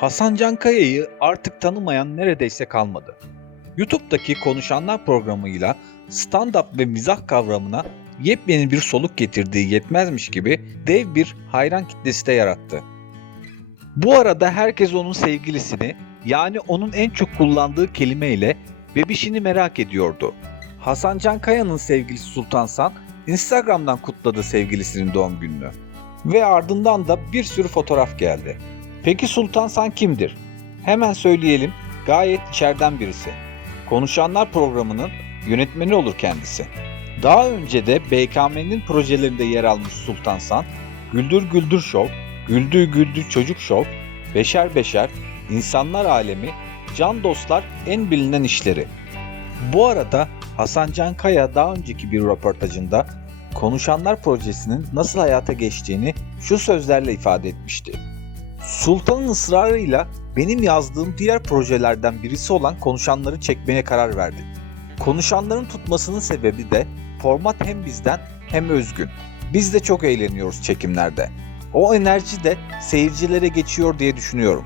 Hasan Can Kaya'yı artık tanımayan neredeyse kalmadı. YouTube'daki konuşanlar programıyla stand-up ve mizah kavramına yepyeni bir soluk getirdiği yetmezmiş gibi dev bir hayran kitlesi de yarattı. Bu arada herkes onun sevgilisini yani onun en çok kullandığı kelimeyle bebişini merak ediyordu. Hasan Can Kaya'nın sevgilisi Sultan San Instagram'dan kutladı sevgilisinin doğum gününü. Ve ardından da bir sürü fotoğraf geldi. Peki Sultan San kimdir? Hemen söyleyelim gayet içeriden birisi. Konuşanlar programının yönetmeni olur kendisi. Daha önce de BKM'nin projelerinde yer almış Sultan San, Güldür Güldür Show, Güldür Güldür Çocuk Show, Beşer Beşer, İnsanlar Alemi, Can Dostlar en bilinen işleri. Bu arada Hasan Can Kaya daha önceki bir röportajında Konuşanlar projesinin nasıl hayata geçtiğini şu sözlerle ifade etmişti. Sultan'ın ısrarıyla benim yazdığım diğer projelerden birisi olan Konuşanları çekmeye karar verdik. Konuşanların tutmasının sebebi de format hem bizden hem özgün. Biz de çok eğleniyoruz çekimlerde. O enerji de seyircilere geçiyor diye düşünüyorum.